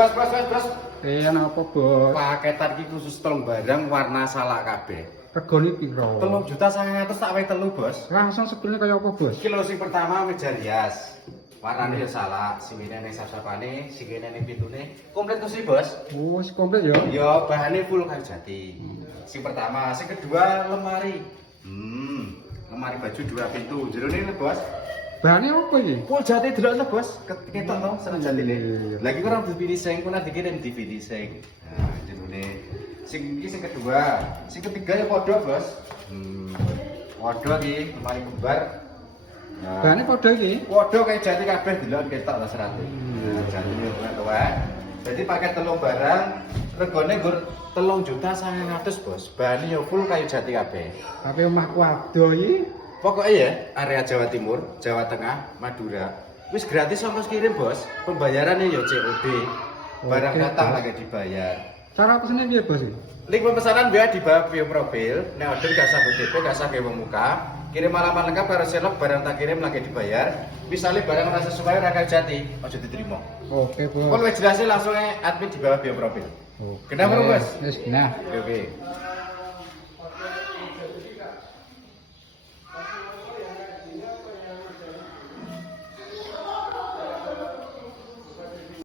Bos. Napa, Bos? Paketan iki khusus telung barang warna salak kabeh. Regane piro? 3.900.000 tak wae telu, Bos. Langsung sebelnya kaya apa, Bos? Kilo sing pertama meja rias. Warnane ya salak, sing kene ning sap-sapane, sing kene ning pintune. Komplit terus Bos. Oh, wis komplit ya. Ya, bahane full kayu jati. Sing pertama, sing kedua lemari. Lemari baju 2 pintu. Jerone Bos. Bahane apa iki? Full jati delokno, Bos. Ketok to seneng jatine. Iya. Lagi kurang di finishing, kuna dikirim di finishing. Nah, jerone. Sing iki sing kedua, sing ketiga ya padha, Bos. Padha iki lemari kembar. Nah, Bahane padha iki. padha kayak jati kabeh delok ketok ta serate. Nah, jatine tuwa. Jadi pakai telung barang, regane nggur 3.900.000, Bos. Bahane ya full kayu jati kabeh. Tapi omahku ado iki. Pokoknya ya, area Jawa Timur, Jawa Tengah, Madura. Wis gratis ongkos kirim, Bos. Pembayarannya ya COD. Barang Oke, datang Bos. lagi dibayar. Cara pesennya piye, Bos? Link pemesanan biar di bawah video profil. Nek order gak usah OTP, gak usah gawe muka. Kirim alamat lengkap karo selok barang tak kirim lagi dibayar. Misalnya barang ora sesuai ora jati, aja diterima. Oke, Bos. Kon wis jelasin langsung admin di bawah video profil. Oke. Kenapa, Bos? Wis, nah. Oke.